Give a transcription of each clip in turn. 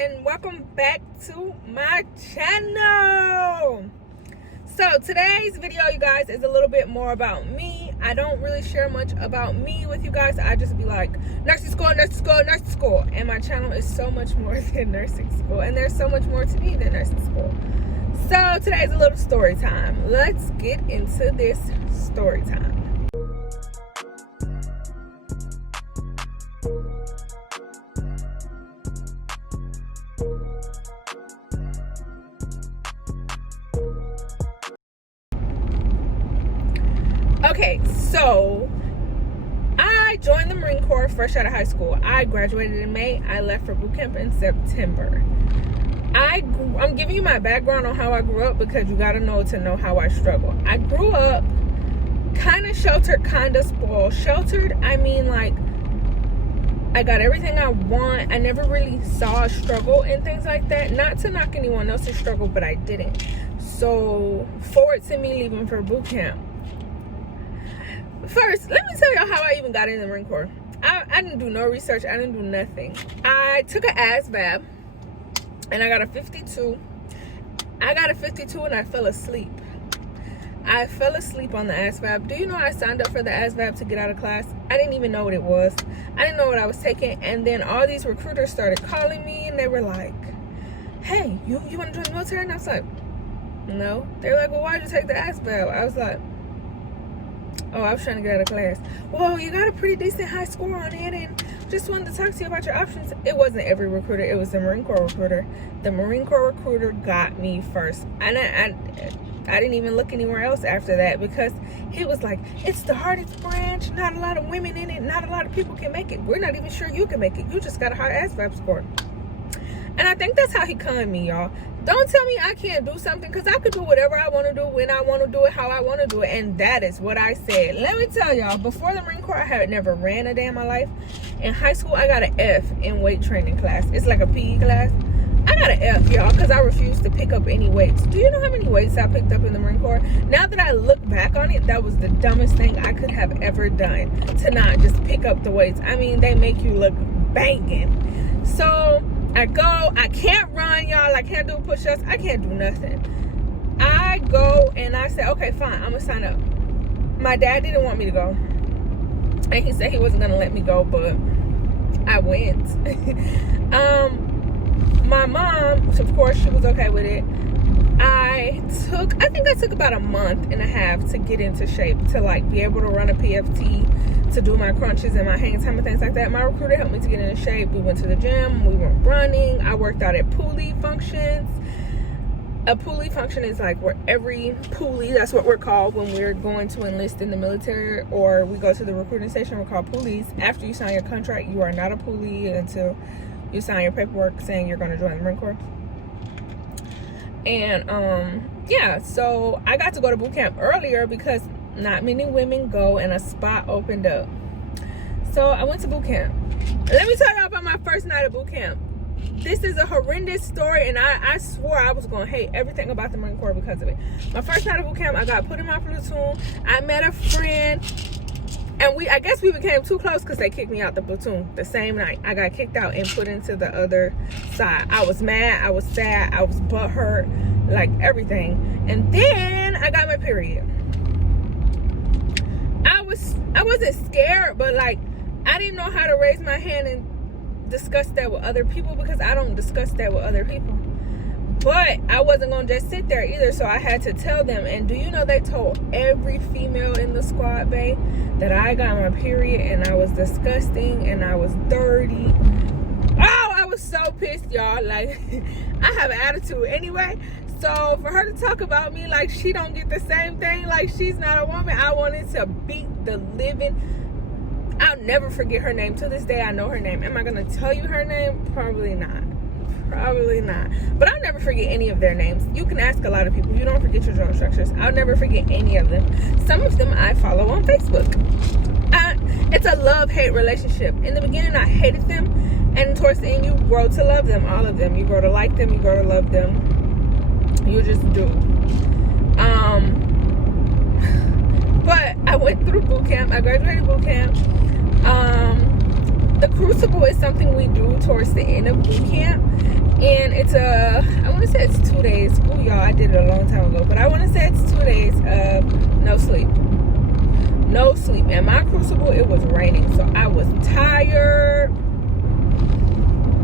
and welcome back to my channel. So today's video, you guys, is a little bit more about me. I don't really share much about me with you guys. I just be like nursing school, and my channel is so much more than nursing school, and there's so much more to me than nursing school. So today's a little story time. Let's get into this story time. Okay, so I joined the Marine Corps fresh out of high school. I graduated in May. I left for boot camp in September. I'm giving you my background on how I grew up because you gotta know to know how I struggle. I grew up kind of sheltered, kind of spoiled. Sheltered, I mean like I got everything I want. I never really saw a struggle and things like that. Not to knock anyone else's struggle, but I didn't. So forward to me leaving for boot camp. First, let me tell y'all how I even got in the Marine Corps. I didn't do no research. I didn't do nothing. I took an ASVAB and I got a 52. I got a 52 and I fell asleep. I fell asleep on the ASVAB. Do you know I signed up for the ASVAB to get out of class? I didn't even know what it was. I didn't know what I was taking. And then all these recruiters started calling me and they were like, hey, you want to join the military? And I was like, no. They were like, well, why'd you take the ASVAB? I was like, oh, I was trying to get out of class. Well, you got a pretty decent high score on it and just wanted to talk to you about your options. It wasn't every recruiter. It was the Marine Corps recruiter. The Marine Corps recruiter got me first. And I didn't even look anywhere else after that because he was like, it's the hardest branch. Not a lot of women in it. Not a lot of people can make it. We're not even sure you can make it. You just got a high ASVAB score. And I think that's how he conned me, y'all. Don't tell me I can't do something because I could do whatever I want to do, when I want to do it, how I want to do it. And that is what I said. Let me tell y'all, before the Marine Corps, I had never ran a day in my life. In high school, I got an F in weight training class. It's like a PE class. I got an F, y'all, because I refused to pick up any weights. Do you know how many weights I picked up in the Marine Corps? Now that I look back on it, that was the dumbest thing I could have ever done, to not just pick up the weights. I mean, they make you look banging. So I go, I can't run, y'all. I can't do push-ups. I can't do nothing. I go and I say, okay, fine, I'm gonna sign up. My dad didn't want me to go. And he said he wasn't gonna let me go, but I went. My mom, of course, she was okay with it. I think I took about a month and a half to get into shape, to like be able to run a PFT, to do my crunches and my hang time and things like that. My recruiter helped me to get into shape. We went to the gym, we went running. I worked out at pulley functions. A pulley function is like where every pulley, that's what we're called when we're going to enlist in the military or we go to the recruiting station, we're called pulleys. After you sign your contract, you are not a pulley until you sign your paperwork saying you're going to join the Marine Corps. And yeah, so I got to go to boot camp earlier because not many women go and a spot opened up. So I went to boot camp. Let me tell y'all about my first night of boot camp. This is a horrendous story, and I swore I was going to hate everything about the Marine Corps because of it. My first night of boot camp, I got put in my platoon. I met a friend, and I guess we became too close because they kicked me out the platoon the same night. I got kicked out and put into the other side. I was mad, I was sad, I was butthurt, like everything. And then I got my period. I wasn't scared, but like I didn't know how to raise my hand and discuss that with other people because I don't discuss that with other people. But I wasn't gonna just sit there either, so I had to tell them. And do you know they told every female in the squad bay that I got my period and I was disgusting and I was dirty. Oh, I was so pissed, y'all. Like I have an attitude anyway. So for her to talk about me like she don't get the same thing, like she's not a woman, I wanted to beat the living. I'll never forget her name. To this day, I know her name. Am I gonna tell you her name? Probably not. Probably not. But I'll never forget any of their names. You can ask a lot of people. You don't forget your drill instructors. I'll never forget any of them. Some of them I follow on Facebook. It's a love-hate relationship. In the beginning, I hated them. And towards the end, you grow to love them. All of them. You grow to like them. You grow to love them. You just do. But I went through boot camp. I graduated boot camp. the Crucible is something we do towards the end of boot camp, and it's I want to say it's 2 days. Oh, y'all, I did it a long time ago, but I want to say it's 2 days of no sleep. And my Crucible, it was raining, so I was tired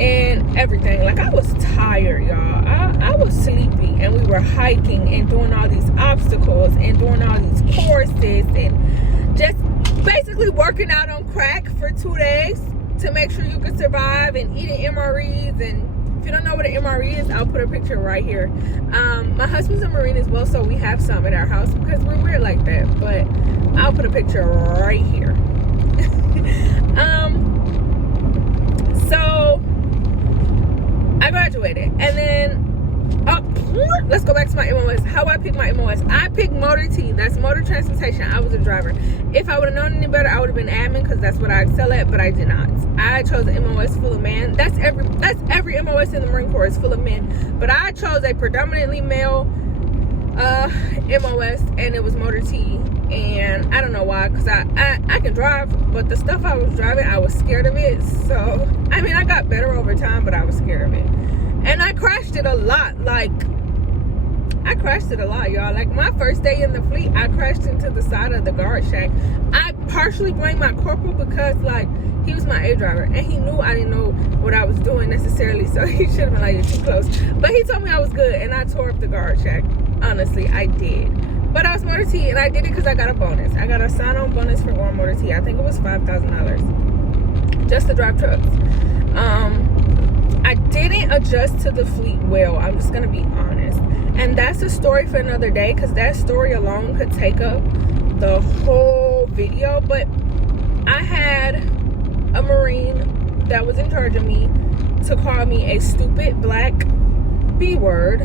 and everything. Like, I was tired, y'all. I was sleepy, and we were hiking and doing all these obstacles and doing all these courses and just basically working out on crack for 2 days to make sure you could survive, and eating MREs. And if you don't know what an MRE is, I'll put a picture right here. My husband's a Marine as well, so we have some at our house because we're weird like that, but I'll put a picture right here. So I graduated, and then let's go back to my MOS. How I picked my MOS. I picked motor T. That's motor transportation. I was a driver. If I would have known any better, I would have been admin, because that's what I excel at, but I did not. I chose an MOS full of men. That's every MOS in the Marine Corps is full of men. But I chose a predominantly male MOS, and it was motor T. And I don't know why, because I can drive, but the stuff I was driving, I was scared of it. So, I mean, I got better over time, but I was scared of it. And I crashed it a lot. Like, I crashed it a lot, y'all. Like, my first day in the fleet, I crashed into the side of the guard shack. I partially blame my corporal because, like, he was my A driver, and he knew I didn't know what I was doing necessarily, so he should have been like, you're too close. But he told me I was good, and I tore up the guard shack. Honestly, I did. But I was motor T, and I did it because I got a bonus. I got a sign-on bonus for going motor T. I think it was $5,000 just to drive trucks. I didn't adjust to the fleet well. I'm just going to be honest. And that's a story for another day, because that story alone could take up the whole video. But I had a Marine that was in charge of me to call me a stupid black B word.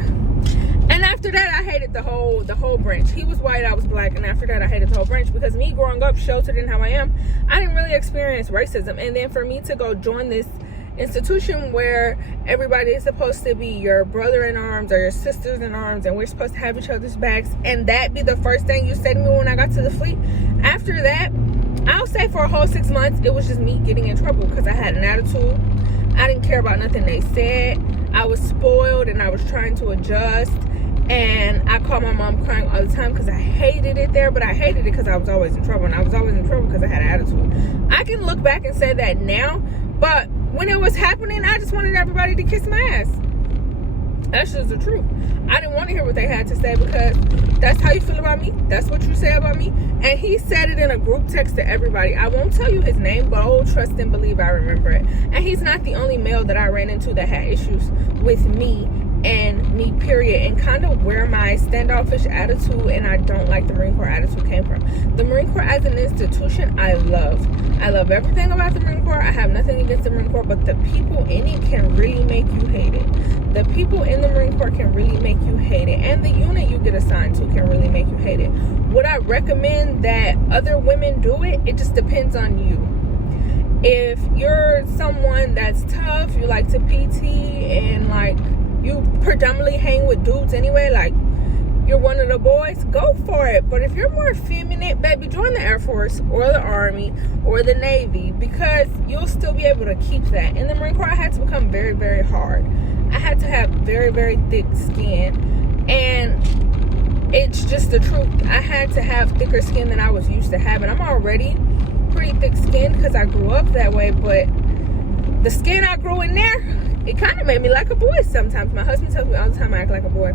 And after that, I hated the whole branch. He was white, I was black, and after that, I hated the whole branch, because me growing up sheltered in how I am, I didn't really experience racism. And then for me to go join this institution where everybody is supposed to be your brother in arms or your sisters in arms, and we're supposed to have each other's backs, and that be the first thing you said to me when I got to the fleet. After that, I'll say for a whole 6 months, it was just me getting in trouble because I had an attitude. I didn't care about nothing they said. I was spoiled, and I was trying to adjust. And I called my mom crying all the time because I hated it there, but I hated it because I was always in trouble, and I was always in trouble because I had an attitude. I can look back and say that now, but when it was happening, I just wanted everybody to kiss my ass. That's just the truth. I didn't want to hear what they had to say, because that's how you feel about me. That's what you say about me. And he said it in a group text to everybody. I won't tell you his name, but oh, trust and believe I remember it. And he's not the only male that I ran into that had issues with me and me, period, and kind of where my standoffish attitude and I don't like the Marine Corps attitude came from. The Marine Corps as an institution, I love everything about the Marine Corps. I have nothing against the Marine Corps, but the people in it can really make you hate it. The people in the Marine Corps can really make you hate it, and the unit you get assigned to can really make you hate it. Would I recommend that other women do it? It just depends on you. If you're someone that's tough, you like to PT, and like you predominantly hang with dudes anyway, like you're one of the boys, go for it. But if you're more feminine, baby, join the Air Force or the Army or the Navy, because you'll still be able to keep that. In the Marine Corps, I had to become very, very hard. I had to have very, very thick skin, and it's just the truth. I had to have thicker skin than I was used to having. I'm already pretty thick skinned because I grew up that way, but the skin I grew in there, it kind of made me like a boy sometimes. My husband tells me all the time I act like a boy.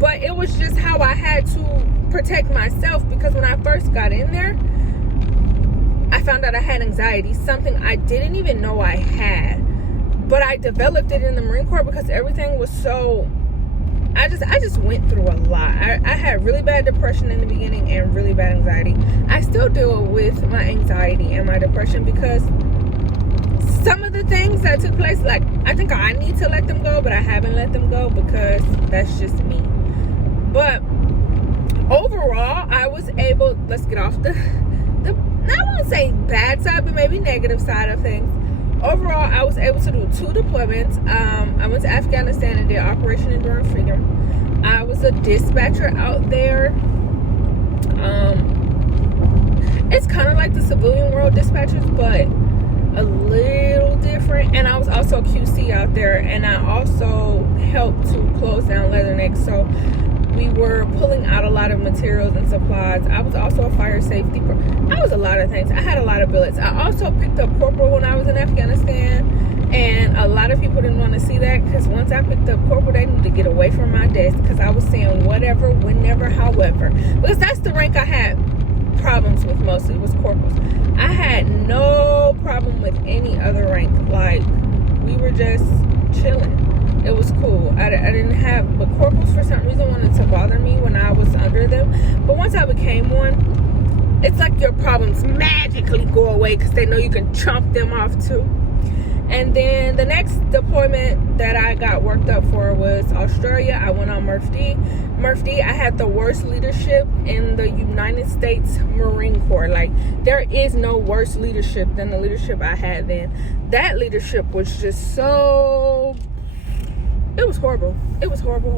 But it was just how I had to protect myself, because when I first got in there, I found out I had anxiety, something I didn't even know I had. But I developed it in the Marine Corps because everything was so... I just went through a lot. I had really bad depression in the beginning and really bad anxiety. I still deal with my anxiety and my depression because some of the things that took place, like, I think I need to let them go, but I haven't let them go because that's just me. But overall, I was able, let's get off the I won't say bad side, but maybe negative side of things. Overall, I was able to do 2 deployments. I went to Afghanistan and did Operation Enduring Freedom. I was a dispatcher out there. It's kind of like the civilian world dispatchers, but a little different. And I was also QC out there, and I also helped to close down Leatherneck. So we were pulling out a lot of materials and supplies. I was also a fire safety. I was a lot of things. I had a lot of billets. I also picked up corporal when I was in Afghanistan, and a lot of people didn't want to see that, because once I picked up corporal, they needed to get away from my desk, because I was saying whatever, whenever, however, because that's the rank I had problems with mostly, was corporals. I had no problem with any other rank. Like, we were just chilling. It was cool. I didn't have, but corporals for some reason wanted to bother me when I was under them. But once I became one, it's like your problems magically go away, because they know you can chomp them off too. And then the next deployment that I got worked up for was Australia. I went on MRF-D. MRF-D, I had the worst leadership in the United States Marine Corps. Like, there is no worse leadership than the leadership I had then. That leadership was just so... It was horrible. It was horrible.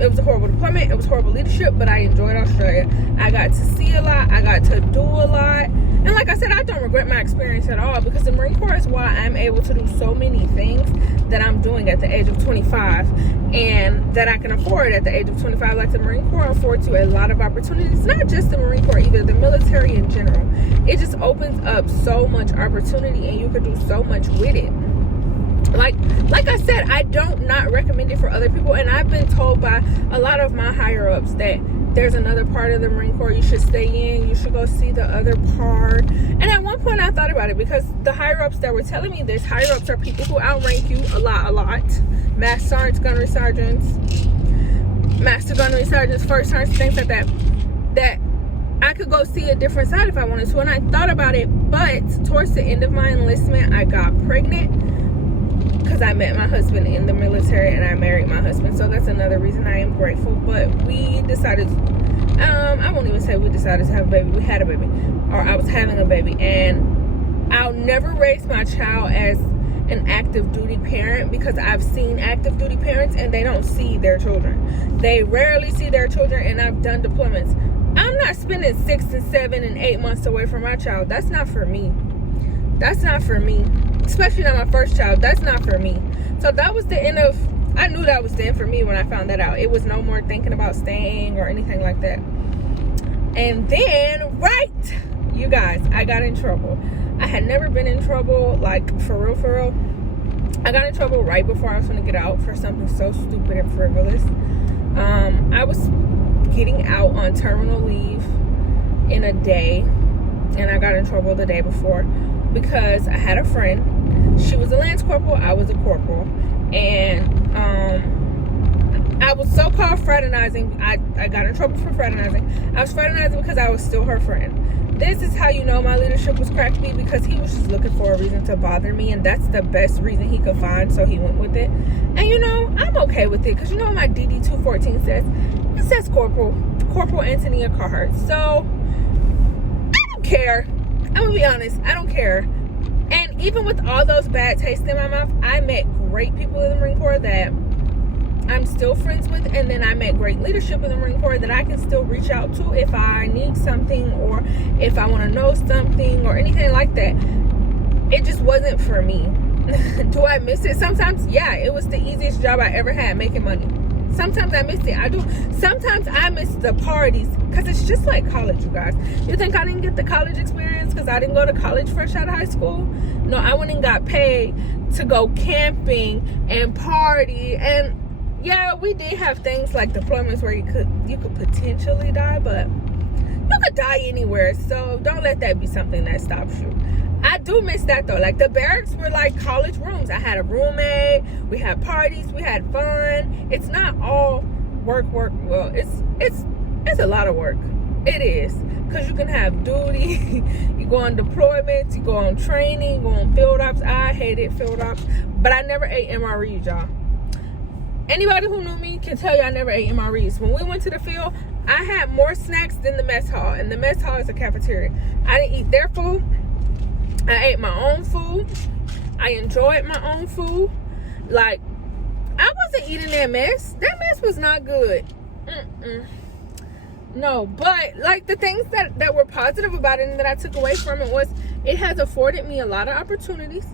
It was a horrible deployment. It was horrible leadership, but I enjoyed Australia. I got to see a lot. I got to do a lot. And like I said, I don't regret my experience at all, because the Marine Corps is why I'm able to do so many things that I'm doing at the age of 25, and that I can afford at the age of 25. Like, the Marine Corps affords you a lot of opportunities. Not just the Marine Corps either, the military in general. It just opens up so much opportunity, and you can do so much with it. Like I said, I don't not recommend it for other people, and I've been told by a lot of my higher ups that there's another part of the Marine Corps you should stay in. You should go see the other part. And at one point I thought about it, because the higher ups that were telling me this, higher ups are people who outrank you a lot. Master sergeants, gunnery sergeants, master gunnery sergeants, first sergeants, things like that. That I could go see a different side if I wanted to. And I thought about it, but towards the end of my enlistment, I got pregnant, because I met my husband in the military, and I married my husband. So that's another reason I am grateful. But we decided, I won't even say we decided to have a baby. We had a baby, or I was having a baby. And I'll never raise my child as an active duty parent, because I've seen active duty parents and they don't see their children. They rarely see their children, and I've done deployments. I'm not spending 6 and 7 and 8 months away from my child. That's not for me. That's not for me. Especially not my first child. That's not for me. So that was the end of, I knew that was the end for me when I found that out. It was no more thinking about staying or anything like that. And then, right, you guys, I got in trouble. I had never been in trouble, like, for real. I got in trouble right before I was going to get out for something so stupid and frivolous. I was getting out on terminal leave in a day, and I got in trouble the day before, because I had a friend. She was a lance corporal, I was a corporal, and I was so-called fraternizing. I got in trouble for fraternizing. I was fraternizing because I was still her friend. This is how you know my leadership was cracked me, because he was just looking for a reason to bother me, and that's the best reason he could find, so he went with it. And you know, I'm okay with it, because you know what my DD 214 says? It says Corporal Antonia Carhart. So I don't care. I'm gonna be honest, I don't care. And even with all those bad tastes in my mouth, I met great people in the Marine Corps that I'm still friends with, and then I met great leadership in the Marine Corps that I can still reach out to if I need something, or if I want to know something, or anything like that. It just wasn't for me. Do I miss it sometimes? Yeah, it was the easiest job I ever had, making money. Sometimes I miss it. I do. Sometimes I miss the parties, because it's just like college, you guys. You think I didn't get the college experience because I didn't go to college fresh out of high school? No, I went and got paid to go camping and party. And yeah, we did have things like deployments where you could potentially die, but you could die anywhere. So don't let that be something that stops you. I do miss that though. Like, the barracks were like college rooms. I had a roommate. We had parties. We had fun. It's not all work. Well, it's a lot of work. It is, because you can have duty. You go on deployments. You go on training. You go on field ops. I hated field ops, but I never ate MREs, y'all. Anybody who knew me can tell you I never ate MREs. When we went to the field, I had more snacks than the mess hall, and the mess hall is a cafeteria. I didn't eat their food. I ate my own food. I enjoyed my own food. Like, I wasn't eating that mess. That mess was not good. No, but like the things that were positive about it and that I took away from it was it has afforded me a lot of opportunities.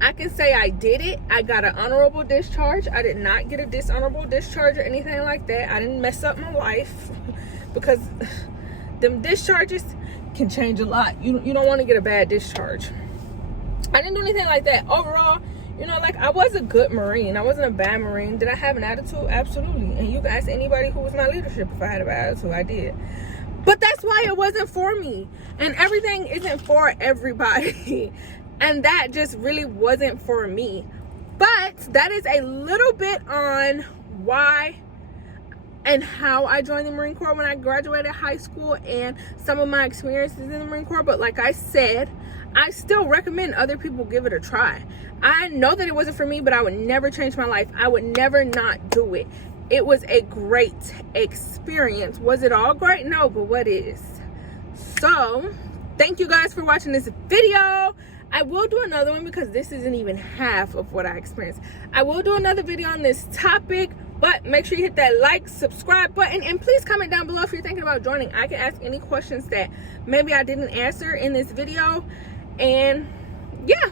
I can say I did it. I got an honorable discharge. I did not get a dishonorable discharge or anything like that. I didn't mess up my life because them discharges can change a lot. You don't want to get a bad discharge. I didn't do anything like that. Overall, you know, like I was a good Marine. I wasn't a bad Marine. Did I have an attitude? Absolutely. And you can ask anybody who was my leadership if I had a bad attitude. I did. But that's why it wasn't for me. And everything isn't for everybody. And that just really wasn't for me. But that is a little bit on why and how I joined the Marine Corps when I graduated high school and some of my experiences in the Marine Corps. But like I said, I still recommend other people give it a try. I know that it wasn't for me, but I would never change my life. I would never not do it. It was a great experience. Was it all great? No, but what is? So, thank you guys for watching this video. I will do another one because this isn't even half of what I experienced. I will do another video on this topic, but make sure you hit that like, subscribe button, and please comment down below if you're thinking about joining. I can ask any questions that maybe I didn't answer in this video. And yeah.